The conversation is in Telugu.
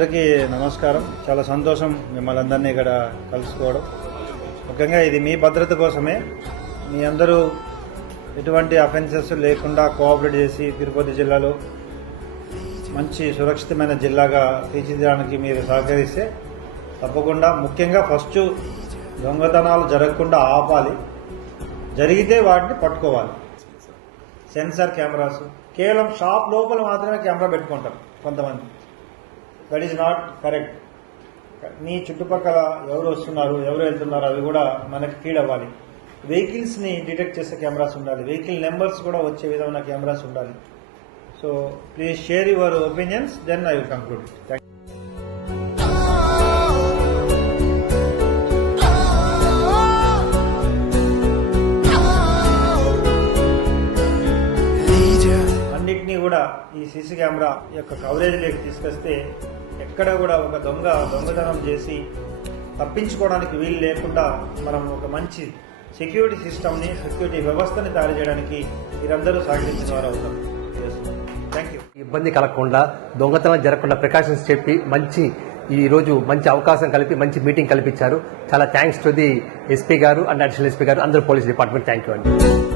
అందరికీ నమస్కారం. చాలా సంతోషం మిమ్మల్ని అందరినీ ఇక్కడ కలుసుకోవడం. ముఖ్యంగా ఇది మీ భద్రత కోసమే. మీ అందరూ ఎటువంటి అఫెన్సెస్ లేకుండా కోఆపరేట్ చేసి తిరుపతి జిల్లాలో మంచి సురక్షితమైన జిల్లాగా తీర్చిదిద్దడానికి మీరు సహకరిస్తే తప్పకుండా, ముఖ్యంగా ఫస్ట్ దొంగతనాలు జరగకుండా ఆపాలి, జరిగితే వాటిని పట్టుకోవాలి. సెన్సార్ కెమెరాస్ కేవలం షాప్ లోపల మాత్రమే కెమెరా పెట్టుకుంటారు కొంతమంది. That is not correct. మీ చుట్టుపక్కల ఎవరు వస్తున్నారు, ఎవరు వెళ్తున్నారు, అవి కూడా మనకి ఫీడ్ అవ్వాలి. వెహికల్స్ని డిటెక్ట్ చేసే కెమెరాస్ ఉండాలి. వెహికల్ నెంబర్స్ కూడా వచ్చే విధమైన కెమెరాస్ ఉండాలి. So please share your opinions, then I will conclude. అన్నిటినీ కూడా ఈ సీసీ కెమెరా యొక్క కవరేజ్లోకి తీసుకొస్తే ఎక్కడ కూడా ఒక దొంగతనం చేసి తప్పించుకోవడానికి వీలు లేకుండా మనం ఒక మంచి సెక్యూరిటీ సిస్టమ్ని, సెక్యూరిటీ వ్యవస్థని తయారు చేయడానికి మీరందరూ సహకరించిన వారు అవుతారు. Thank you. ఇబ్బంది కలగకుండా, దొంగతనం జరగకుండా ప్రికాషన్స్ చెప్పి ఈ రోజు మంచి అవకాశం కలిపి మంచి మీటింగ్ కల్పించారు. చాలా థ్యాంక్స్ టు ది ఎస్పీ గారు అండ్ అడిషనల్ ఎస్పీ గారు, అందరూ పోలీస్ డిపార్ట్మెంట్. థ్యాంక్ యూ అండి.